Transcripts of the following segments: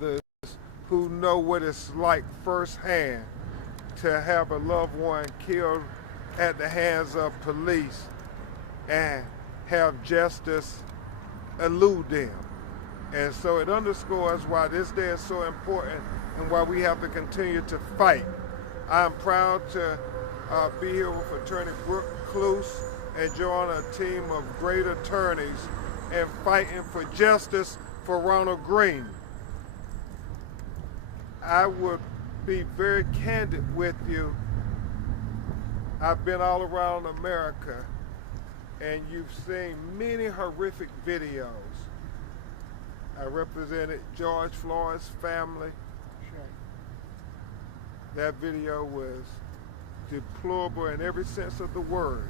others who know what it's like firsthand to have a loved one killed at the hands of police and have justice elude them. And so it underscores why this day is so important and why we have to continue to fight. I'm proud to be here with Attorney Brooke Cluse and join a team of great attorneys in fighting for justice for Ronald Greene. I would be very candid with you. I've been all around America, and you've seen many horrific videos. I represented George Floyd's family. That video was deplorable in every sense of the word.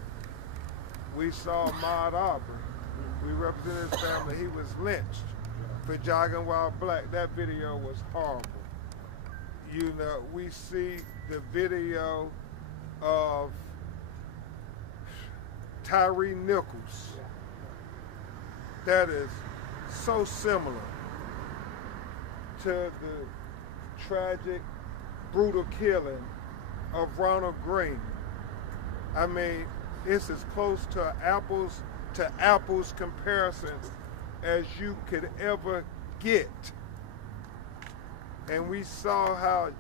We saw Ahmaud Arbery. We represented his family. He was lynched for jogging while black. That video was horrible. You know, we see the video of Tyree Nichols. That is so similar to the tragic, brutal killing of Ronald Greene. I mean, it's as close to apples comparisons as you could ever get. And we saw how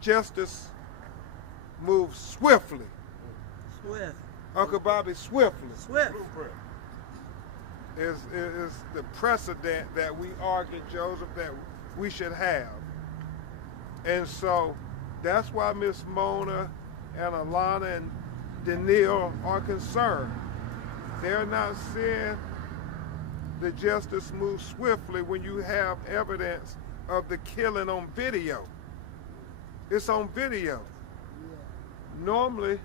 justice moves swiftly. Swift. Uncle Bobby, swiftly. Swift. Is the precedent that we argued, Joseph, that we should have. And so that's why Miss Mona and Alana and Danielle are concerned. They're not seeing the justice move swiftly when you have evidence of the killing on video. It's on video. Yeah. Normally,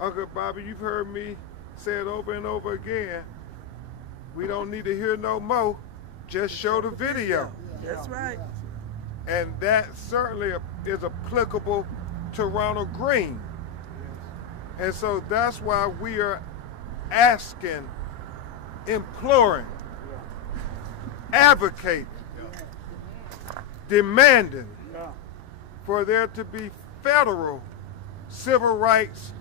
Uncle Bobby, you've heard me say it over and over again, we don't need to hear no more, just show the video. That's right. And that certainly is applicable to Ronald Greene. And so that's why we are asking, imploring, advocating, demanding for there to be federal civil rights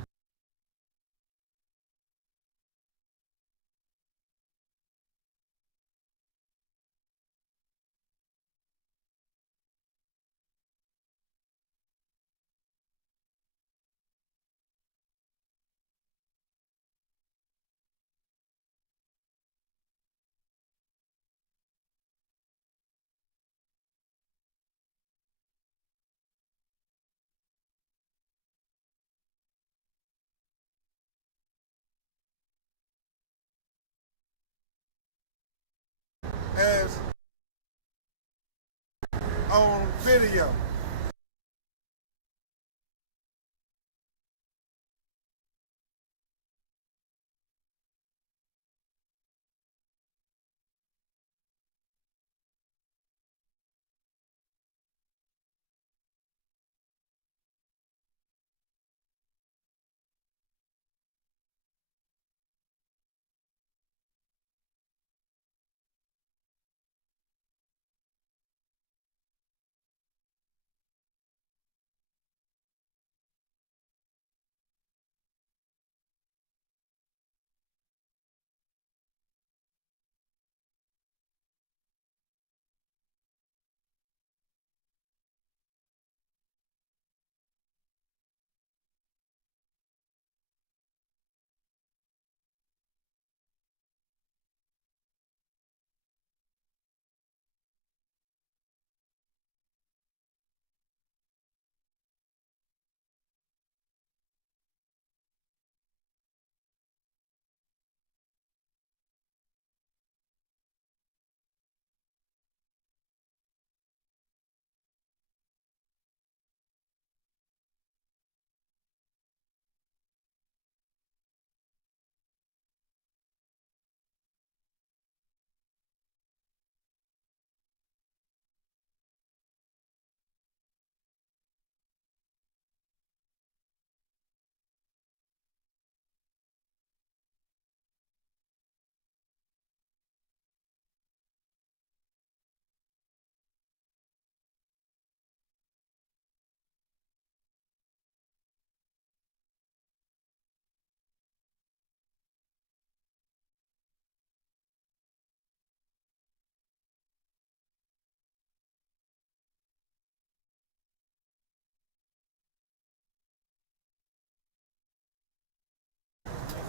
as on video.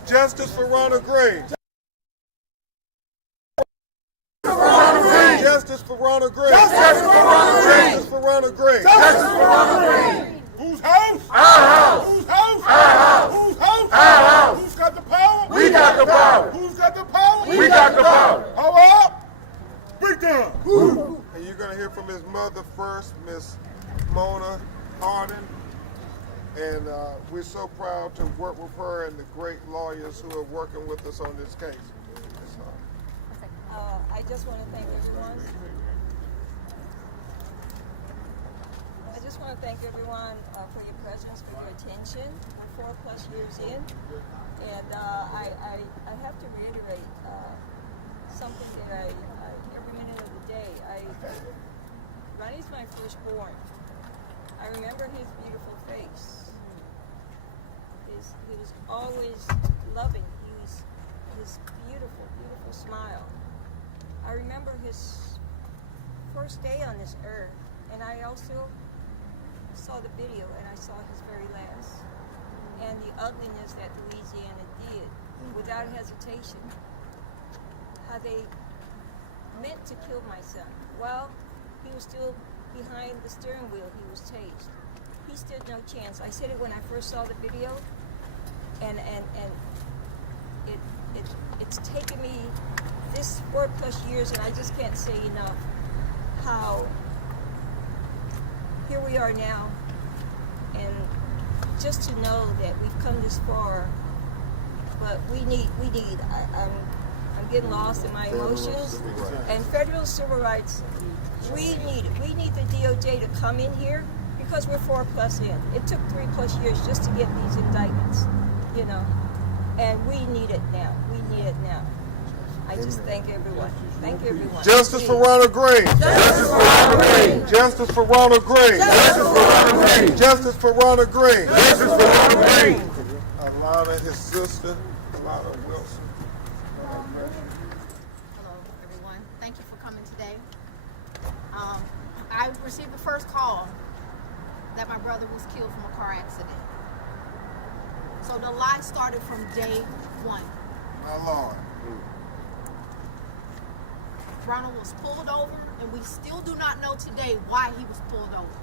Justice for Ronald Greene. Justice for Ronald Greene. Justice for Ronald Greene. Justice for Ronald Greene. Justice for Ronald Greene. Whose house? Our house. Whose house? Our house. Whose house? Our house. Who's got the power? We got the power. Who's got the power? We got the power. Power up. Break down. And you're going to hear from his mother first, Miss Mona Hardin. And we're so proud to work with her and the great lawyers who are working with us on this case. I just want to thank everyone. I just want to thank everyone for your presence, for your attention. We're 4+ years in, and I have to reiterate something that every minute of the day, Ronnie's my firstborn. I remember his beautiful face. He was always loving. His beautiful, beautiful smile. I remember his first day on this earth, and I also saw the video, and I saw his very last, and the ugliness that Louisiana did, without hesitation, how they meant to kill my son. Well, he was still behind the steering wheel. He was tased. He stood no chance. I said it when I first saw the video, and it's taken me this 4+ years, and I just can't say enough how here we are now, and just to know that we've come this far, but we need. I'm getting lost in my emotions. And federal civil rights, we need it. We need the DOJ to come in here because we're 4+ in. It took 3+ years just to get these indictments, you know, and we need it now. We need it now. I just thank everyone. Thank everyone. Justice for Ronald Greene. Justice for Ronald Greene. Justice for Ronald Greene. Justice for Ronald Greene. Justice for Ronald Greene. Justice for Ronald Greene. Alana, his sister, Alana Wilson. Hello, everyone. Thank you for coming today. I received the first call that my brother was killed from a car accident. So the lie started from day one. My Lord. Ronald was pulled over, and we still do not know today why he was pulled over.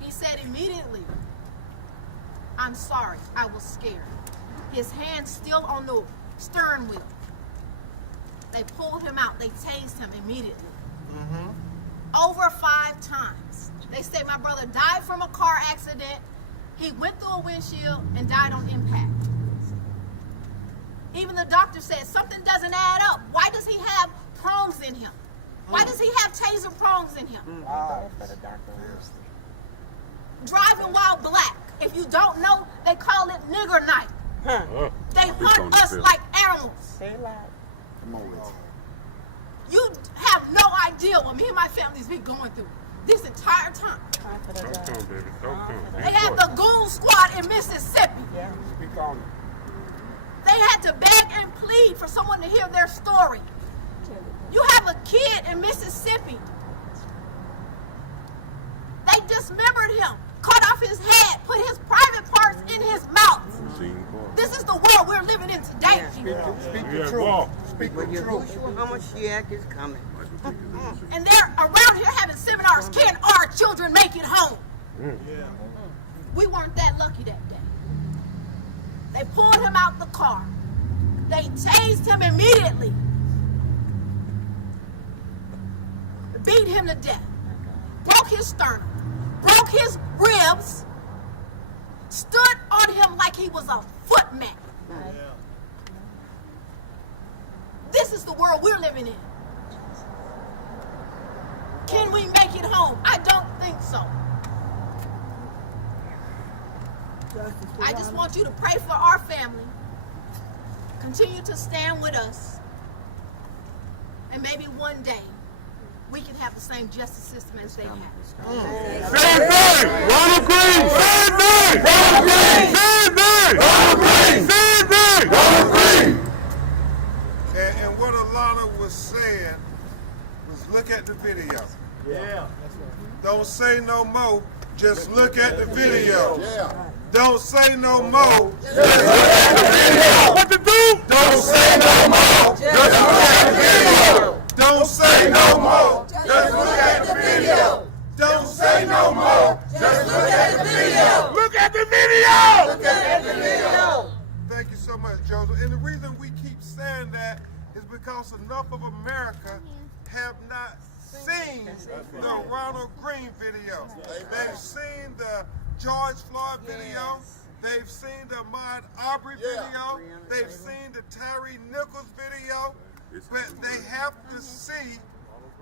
He said immediately, "I'm sorry, I was scared." His hand still on the steering wheel. They pulled him out. They tased him immediately. Over 5 times. They say my brother died from a car accident. He went through a windshield and died on impact. Even the doctor said something doesn't add up. Why does he have prongs in him? Why does he have taser prongs in him? Driving while black. If you don't know, they call it nigger night. They hunt us like animals. You have no idea what me and my family's been going through this entire time. They had the goon squad in Mississippi. They had to beg and plead for someone to hear their story. You have a kid in Mississippi. They dismembered him, cut off his head, put his private parts in his mouth. This is the world we're living in today. Speak the truth. Speak the truth. How much yak is coming? And they're around here having seminars. Can our children make it home? We weren't that lucky that day. They pulled him out the car. They tased him immediately. Beat him to death. Broke his sternum. Broke his ribs. Stood on him like he was a footman. This is the world we're living in. Can we make it home? I don't think so. I just want you to pray for our family. Continue to stand with us. And maybe one day we can have the same justice system as they have. Same thing! Ronald Greene! Same thing! Ronald Greene! Same thing! Ronald Greene! Same thing! Ronald Greene! And what Alana was saying was look at the video. Yeah. Don't say no more. Just look at the video. Don't say no more. What to do? Don't say no more. Just look at the video. Don't say no more. Just look at the video. Don't say no more. Just look at the video. Look at the video! Look at the video. Thank you so much, Joseph. And the reason we keep saying that is because enough of America have not seen the Ronald Greene video. They've seen the George Floyd video. They've seen the Ahmaud Arbery video. They've seen the Tyree Nichols video. But they have to see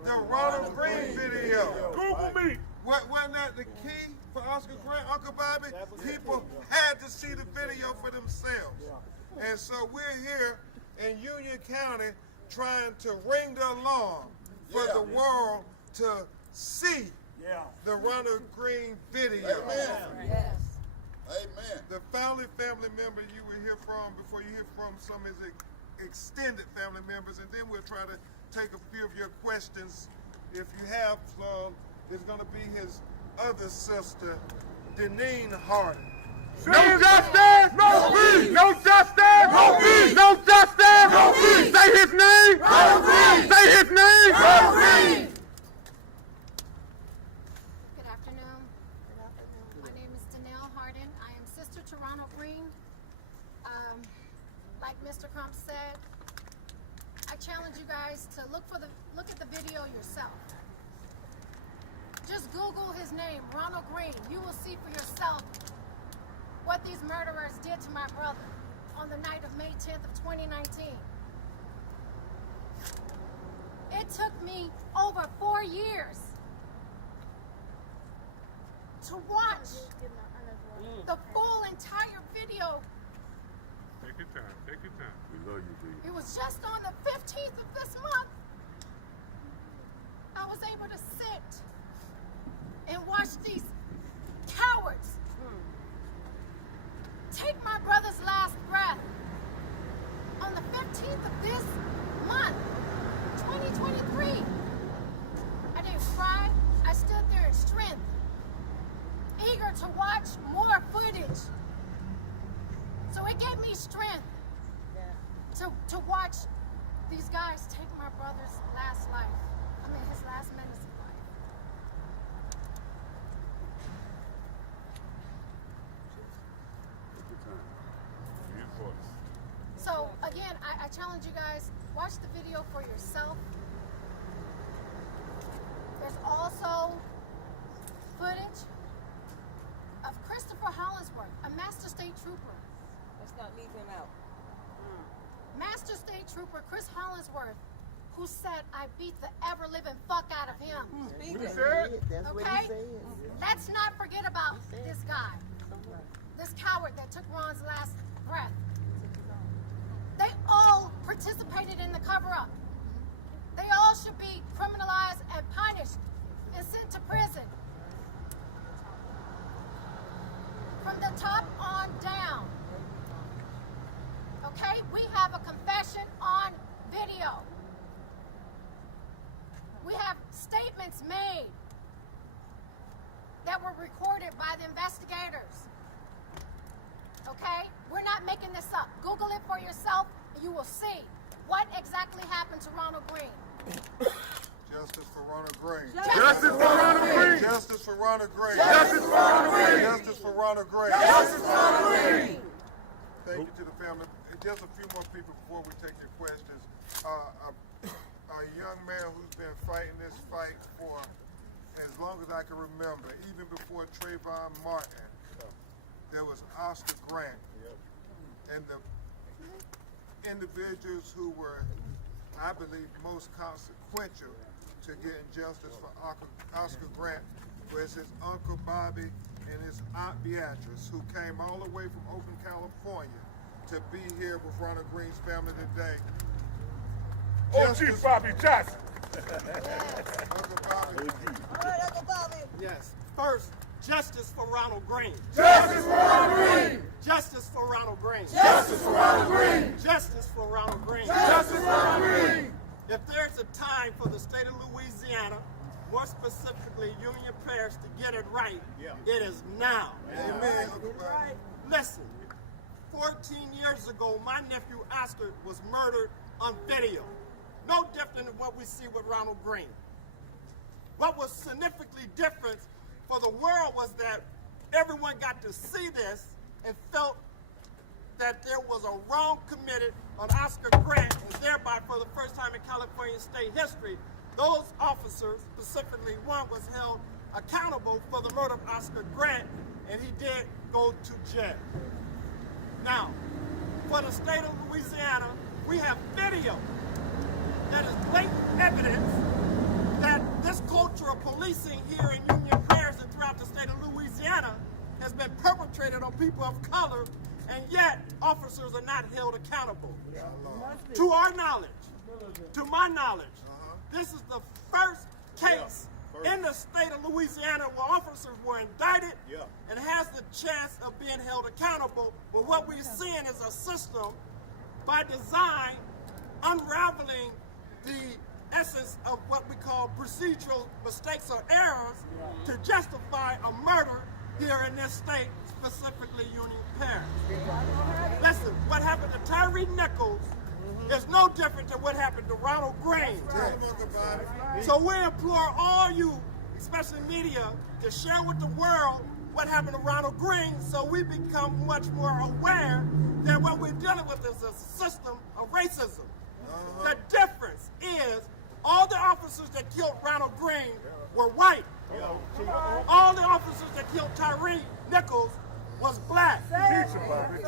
the Ronald Greene video. Google me. Wasn't that the key for Oscar Grant, Uncle Bobby? People had to see the video for themselves. And so we're here in Union County trying to ring the alarm for the world to see the Ronald Greene video. Amen. Amen. The family member you will hear from before you hear from some of his extended family members, and then we'll try to take a few of your questions. If you have, it's going to be his other sister, Deneen Harden. No justice! No peace! No justice! No peace! No justice! No peace! Say his name! Ronald Greene! Say his name! Ronald Greene! Good afternoon. My name is Deneen Harden. I am sister to Ronald Greene. Like Mr. Crump said, I challenge you guys to look at the video yourself. Just Google his name, Ronald Greene. You will see for yourself what these murderers did to my brother on the night of May 10th of 2019. It took me over 4 years to watch the full entire video. Take your time. Take your time. We love you, dude. It was just on the 15th of this month I was able to sit and watch these cowards take my brother's last breath on the 15th of this month, 2023. I didn't cry. I stood there in strength, eager to watch more footage. So it gave me strength to watch these guys take my brother's last life. His last minutes of life. So again, I challenge you guys, watch the video for yourself. There's also footage of Christopher Hollingsworth, a Master State Trooper. Let's not leave him out. Master State Trooper Chris Hollingsworth, who said, I beat the ever-living fuck out of him. Okay? Let's not forget about this guy, this coward that took Ron's last breath. They all participated in the cover-up. They all should be criminalized and punished and sent to prison. From the top on down. Okay? We have a confession on video. We have statements made that were recorded by the investigators. Okay? We're not making this up. Google it for yourself and you will see what exactly happened to Ronald Greene. Justice for Ronald Greene. Justice for Ronald Greene! Justice for Ronald Greene. Justice for Ronald Greene! Justice for Ronald Greene. Justice for Ronald Greene! Thank you to the family. Just a few more people before we take your questions. A young man who's been fighting this fight for as long as I can remember, even before Trayvon Martin, there was Oscar Grant. And the individuals who were, I believe, most consequential to getting justice for Oscar Grant was his Uncle Bobby and his Aunt Beatrice, who came all the way from Oakland, California to be here with Ronald Greene's family today. OG Bobby Johnson! Uncle Bobby. All right, Uncle Bobby. Yes. First, justice for Ronald Greene. Justice for Ronald Greene! Justice for Ronald Greene. Justice for Ronald Greene! Justice for Ronald Greene. Justice for Ronald Greene! If there's a time for the state of Louisiana more specifically union parish, to get it right. It is now. Amen. Right. Listen, 14 years ago, my nephew Oscar was murdered on video. No different than what we see with Ronald Greene. What was significantly different for the world was that everyone got to see this and felt that there was a wrong committed on Oscar Grant, and thereby, for the first time in California state history, those officers, specifically one, was held accountable for the murder of Oscar Grant, and he did go to jail. Now, for the state of Louisiana, we have video that is blatant evidence that this culture of policing here in Union Parish and throughout the state of Louisiana has been perpetrated on people of color, and yet officers are not held accountable. To our knowledge, to my knowledge, this is the first case in the state of Louisiana where officers were indicted and has the chance of being held accountable. But what we're seeing is a system by design unraveling the essence of what we call procedural mistakes or errors to justify a murder here in this state, specifically Union Parish. Listen, what happened to Tyree Nichols is no different than what happened to Ronald Greene. So we implore all you, especially media, to share with the world what happened to Ronald Greene so we become much more aware that what we're dealing with is a system of racism. The difference is all the officers that killed Ronald Greene were white. All the officers that killed Tyree Nichols was black.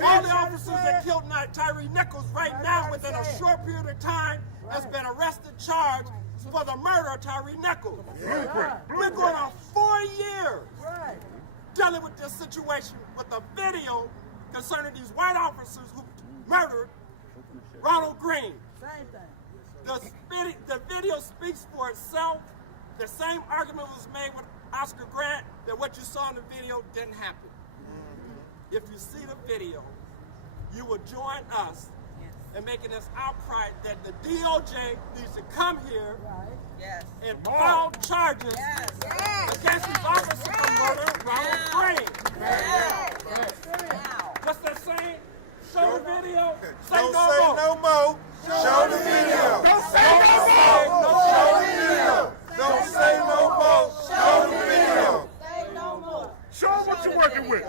All the officers that killed Tyree Nichols right now within a short period of time has been arrested, charged for the murder of Tyree Nichols. We're going on 4 years dealing with this situation with a video concerning these white officers who murdered Ronald Greene. Same thing. The video speaks for itself. The same argument was made with Oscar Grant that what you saw in the video didn't happen. If you see the video, you will join us in making this outcry that the DOJ needs to come here and file charges against these officers for murdering Ronald Greene. What's that saying? Show the video. Don't say no more. Show the video. Don't say no more. Show the video. Don't say no more. Show the video. Say no more. Show them what you're working with.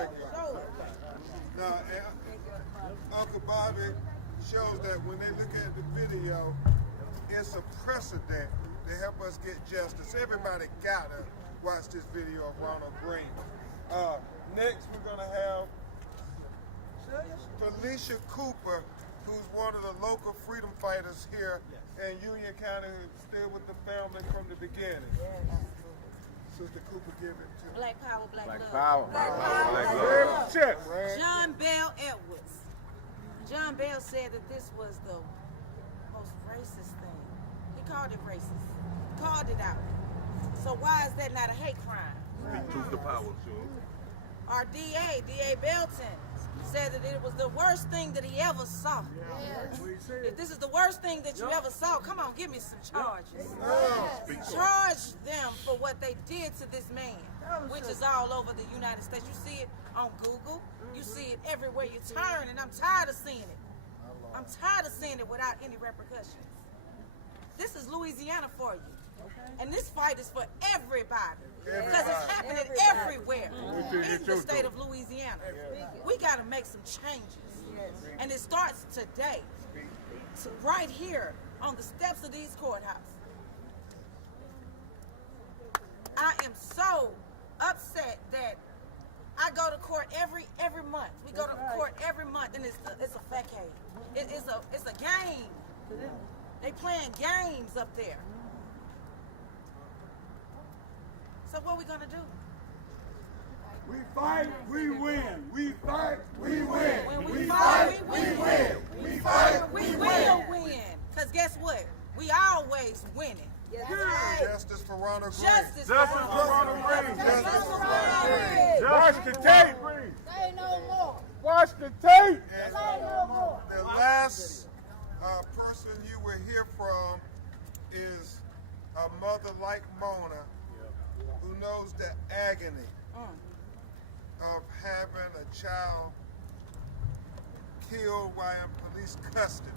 Now, Uncle Bobby shows that when they look at the video, it's a precedent to help us get justice. Everybody gotta watch this video of Ronald Greene. Next, we're gonna have Felicia Cooper, who's one of the local freedom fighters here in Union County, who's still with the family from the beginning. Sister Cooper, give it to Black power, black love. Power. Black Check. John Bell Edwards. John Bell said that this was the most racist thing. He called it racist. He called it out. So why is that not a hate crime? Choose the power, sure. Our DA Belton, said that it was the worst thing that he ever saw. If this is the worst thing that you ever saw, come on, give me some charges. Charge them for what they did to this man, which is all over the United States. You see it on Google. You see it everywhere you turn, and I'm tired of seeing it. I'm tired of seeing it without any repercussions. This is Louisiana for you. And this fight is for everybody. Because it's happening everywhere in the state of Louisiana. We got to make some changes. And it starts today, right here on the steps of these courthouses. I am so upset that I go to court every month. We go to court every month, and it's a facade. It's a game. They playing games up there. So what are we gonna do? We fight, we win. We fight, we win. When we fight, we win. We fight, we will win. Cause guess what? We always winning. Justice for Ronald Greene. Justice for Justice for Ronald Greene. Justice for Ronald Greene. Watch the tape. Say no more. Watch the tape. And Say no more. the last person you will hear from is a mother like Mona, who knows the agony of having a child killed while in police custody.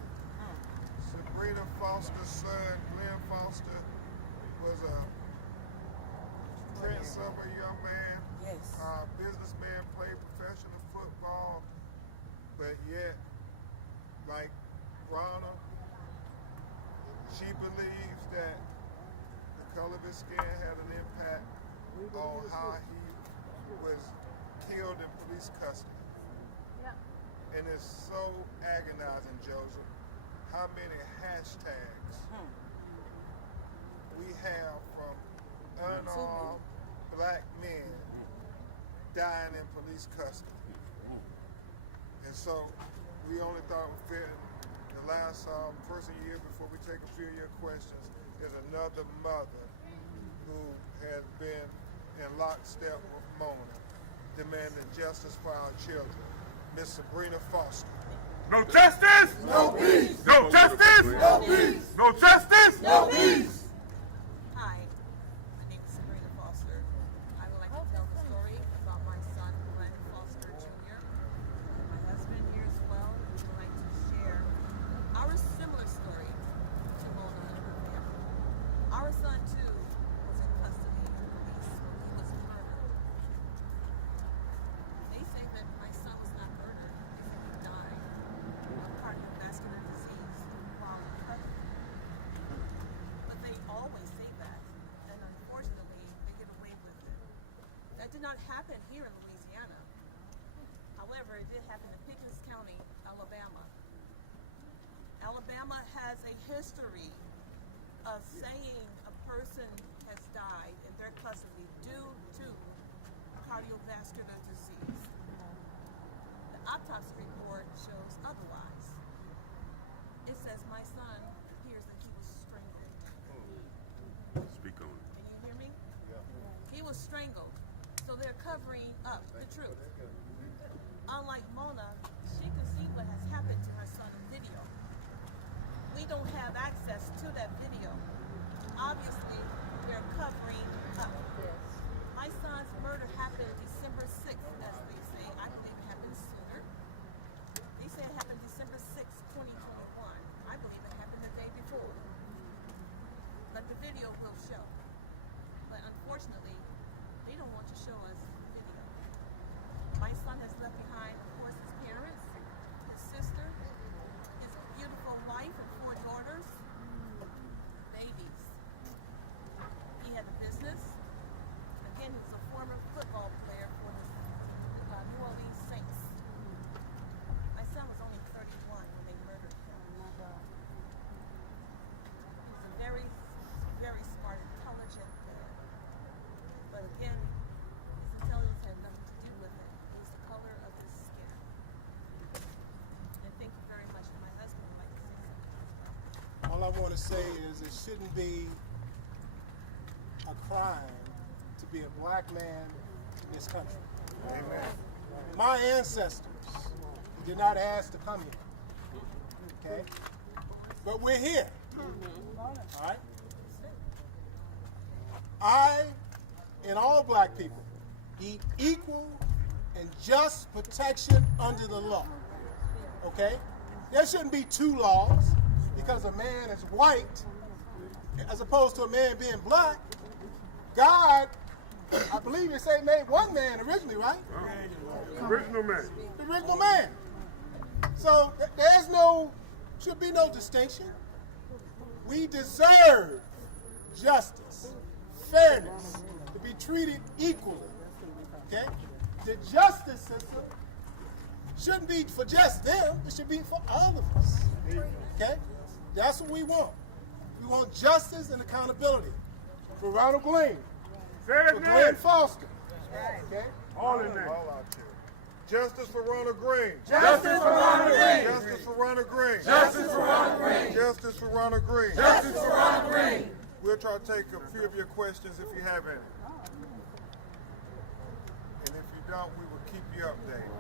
Sabrina Foster's son, Glenn Foster, was a prince of a young man. Yes. Businessman, played professional football, but yet, like Ronald, she believes that the color of his skin had an impact on how he was killed in police custody. And it's so agonizing, Joseph, how many hashtags we have from unarmed black men dying in police custody. And so we only thought it was fair. The last person here before we take a few of your questions is another mother who has been in lockstep with Mona, demanding justice for our children. Miss Sabrina Foster. No justice! No peace! No justice! No peace! No justice! No peace! Hi, my name is Sabrina Foster. I would like to tell the story about my son, Glenn Foster Jr. My husband here as well. We would like to share our similar story to Mona and her family. Our son, too, was in custody of the police when he was murdered. They say that my son was not murdered. They say he died of cardiovascular disease while in custody. But they always say that, and unfortunately, they get away with it. That did not happen here in Louisiana. However, it did happen in Pickens County, Alabama. Alabama has a history of saying a person has died in their custody due to cardiovascular disease. The autopsy report shows otherwise. It says my son appears that he was strangled. Speak on it. Can you hear me? He was strangled. So they're covering up the truth. Unlike Mona, she can see what has happened to her son in video. We don't have access to that video. Obviously, they're covering up. My son's murder happened December 6th, as they say. I believe it happened sooner. They say it happened December 6th, 2021. I believe it happened the day before. But the video will show. But unfortunately, they don't want to show us video. My son has left behind, of course, his parents, his sister, his beautiful wife and 4 daughters, babies. He had a business. Again, he was a former football player for the New Orleans Saints. My son was only 31 when they murdered him. He was a very, very smart, intelligent man. But again, his intelligence had nothing to do with it. It was the color of his skin. And thank you very much. My husband would like to say something as well. All I want to say is it shouldn't be a crime to be a black man in this country. Amen. My ancestors did not ask to come here. Okay? But we're here. All right? I and all black people need equal and just protection under the law. Okay? There shouldn't be 2 laws because a man is white as opposed to a man being black. God, I believe you say made one man originally, right? Original man. The original man. So should be no distinction. We deserve justice, fairness, to be treated equally. Okay? The justice system shouldn't be for just them, it should be for all of us. Okay? That's what we want. We want justice and accountability for Ronald Greene, for Glenn Foster. Okay? All in there. All out there. Justice for Ronald Greene. Justice for Ronald Greene. Justice for Ronald Greene. Justice for Ronald Greene. Justice for Ronald Greene. Justice for Ronald Greene. We'll try to take a few of your questions if you have any. And if you don't, we will keep you updated.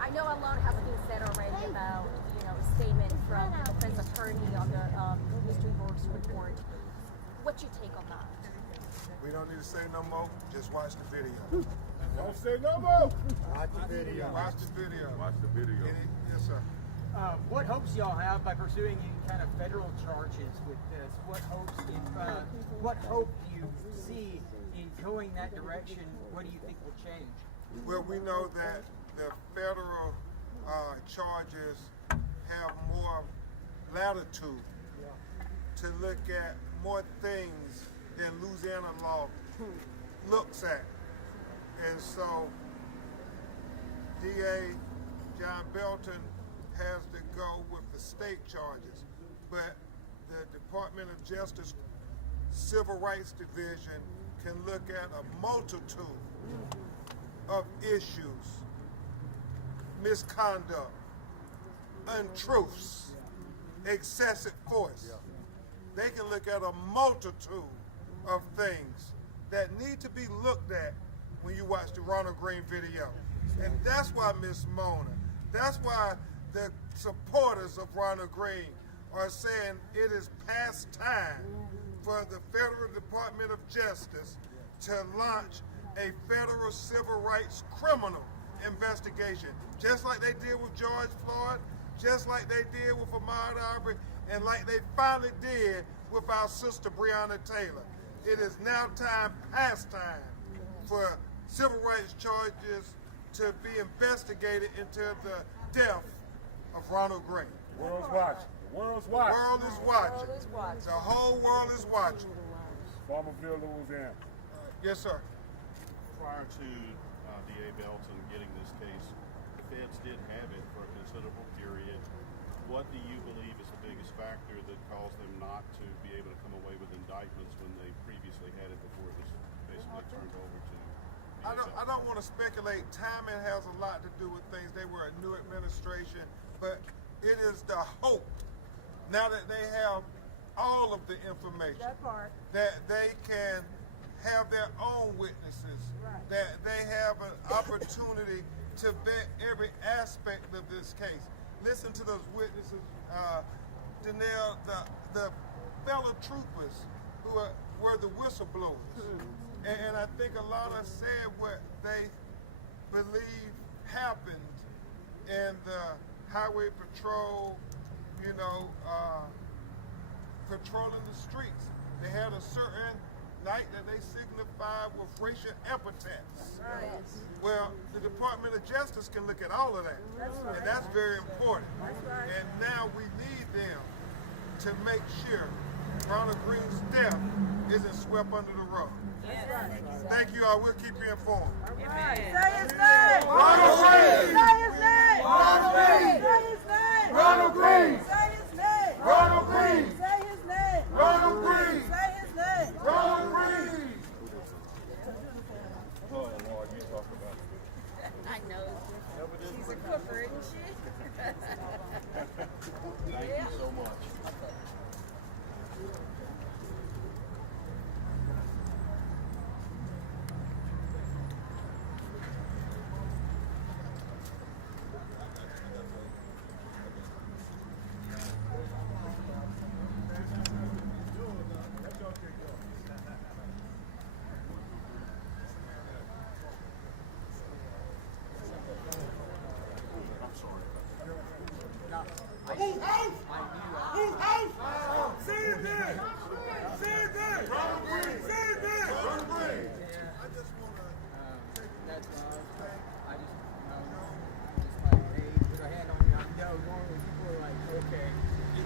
I know a lot has been said already about, a statement from the defense attorney on the mystery box report. What's your take on that? We don't need to say no more. Just watch the video. Don't say no more. Watch the video. Watch the video. Watch the video. Yes, sir. What hopes y'all have by pursuing any kind of federal charges with this? What hope do you see in going that direction? What do you think will change? Well, we know that the federal charges have more latitude to look at more things than Louisiana law looks at. And so DA John Belton has to go with the state charges, but the Department of Justice Civil Rights Division can look at a multitude of issues, misconduct, untruths, excessive force. They can look at a multitude of things that need to be looked at when you watch the Ronald Greene video. And that's why Miss Mona, that's why the supporters of Ronald Greene are saying it is past time for the Federal Department of Justice to launch a federal civil rights criminal investigation, just like they did with George Floyd, just like they did with Ahmaud Arbery, and like they finally did with our sister Breonna Taylor. It is now past time for civil rights charges to be investigated into the death of Ronald Greene. The world's watching. The world's watching. The world is watching. The whole world is watching. Farmerville, Louisiana. Yes, sir. Prior to DA Belton getting this case, the feds did have it for a considerable period. What do you believe is the biggest factor that caused them not to be able to come away with indictments when they previously had it before it was basically turned over to? I don't want to speculate. Timing has a lot to do with things. They were a new administration, but it is the hope, now that they have all of the information, that they can have their own witnesses, that they have an opportunity to vet every aspect of this case. Listen to those witnesses, Danelle, the fellow troopers who were the whistleblowers. And I think a lot of said what they believe happened in the highway patrol, patrolling the streets. They had a certain night that they signified with racial epithets. Well, the Department of Justice can look at all of that. And that's very important. And now we need them to make sure Ronald Greene's death isn't swept under the rug. Thank you all. We'll keep you informed. Say his name! Ronald Greene! Say his name! Ronald Greene! Say his name! Ronald Greene! Say his name! Ronald Greene! Say his name! Ronald Greene! Say his name! Ronald Greene! Oh, Lord, you talk about it. I know. She's a cooker, isn't she? Thank you so much. Whose house? Whose house? Say it then.